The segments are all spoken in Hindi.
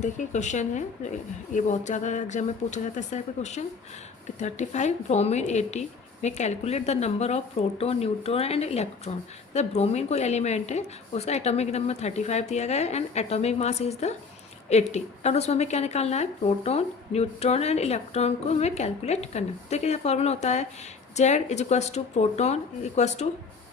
देखिए क्वेश्चन है, ये बहुत ज़्यादा एग्जाम में पूछा जाता है इस तरह का क्वेश्चन कि 35 ब्रोमीन 80 में calculate the number of proton neutron and electron. तो ब्रोमीन कोई एलिमेंट है, उसका एटॉमिक नंबर 35 दिया गया है and atomic mass is the 80 और उसमें हमें क्या निकालना है, प्रोटॉन न्यूट्रॉन एंड इलेक्ट्रॉन को हमें कैलकुलेट करना है। देखिए यह फॉर्मूला होता है Z is equals to proton equals to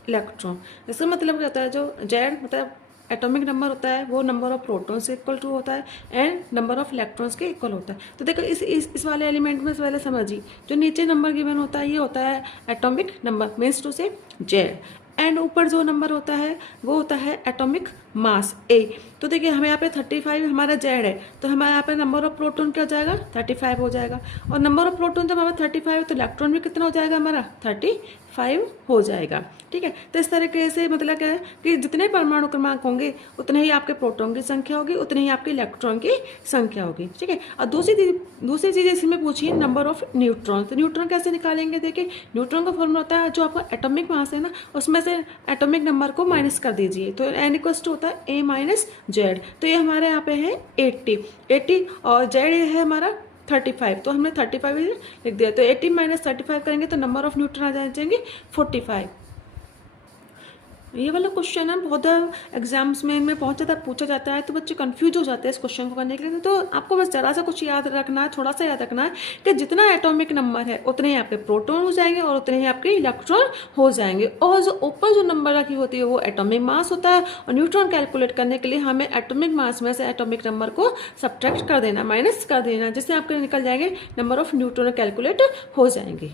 electron. इसका मतलब क्या होता है, जो Z मतलब एटॉमिक नंबर होता है वो नंबर ऑफ प्रोटॉन से इक्वल टू होता है एंड नंबर ऑफ इलेक्ट्रॉन्स के इक्वल होता है। तो देखो इस वाले एलिमेंट में पहले समझिए, जो नीचे नंबर गिवन होता है ये होता है एटॉमिक नंबर मीन्स टू से जेड, एंड ऊपर जो नंबर होता है वो होता है एटॉमिक मास ए। तो देखिए हमें यहाँ पे 35 हमारा जेड है, तो हमारे यहाँ पे नंबर ऑफ प्रोटॉन क्या हो जाएगा, 35 हो जाएगा। और नंबर ऑफ प्रोटॉन जब हमारा 35 है तो इलेक्ट्रॉन भी कितना हो जाएगा, हमारा 35 हो जाएगा। ठीक है, तो इस तरीके से मतलब क्या है कि जितने परमाणु क्रमांक होंगे उतने ही आपके प्रोटॉन की संख्या होगी, उतने ही आपके इलेक्ट्रॉन की संख्या होगी। ठीक है, और दूसरी चीज़ इसमें पूछिए नंबर ऑफ न्यूट्रॉन। तो न्यूट्रॉन कैसे निकालेंगे, देखिए न्यूट्रॉन का फॉर्मूला होता है जो आपका एटॉमिक मास है ना उसमें से एटॉमिक नंबर को माइनस कर दीजिए, तो n इक्वल्स टू होता है a माइनस जेड। तो ये हमारे यहाँ पे है 80 और जेड है हमारा 35, तो हमने 35 लिख दिया। तो 80 माइनस 35 करेंगे तो नंबर ऑफ न्यूट्रॉन आ जाएंगे 45। ये वाला क्वेश्चन है बहुत एग्जाम्स में इनमें बहुत ज़्यादा पूछा जाता है, तो बच्चे कंफ्यूज हो जाते हैं इस क्वेश्चन को करने के लिए। तो आपको बस जरा सा कुछ याद रखना है, थोड़ा सा याद रखना है कि जितना एटॉमिक नंबर है उतने ही आपके प्रोटॉन हो जाएंगे और उतने ही आपके इलेक्ट्रॉन हो जाएंगे। और जो ऊपर जो नंबर रखी होती है वो एटॉमिक मास होता है, और न्यूट्रॉन कैलकुलेट करने के लिए हमें एटॉमिक मास में से एटॉमिक नंबर को सब्ट्रैक्ट कर देना, माइनस कर देना, जिससे आपके निकल जाएंगे नंबर ऑफ न्यूट्रॉन कैलकुलेट हो जाएंगे।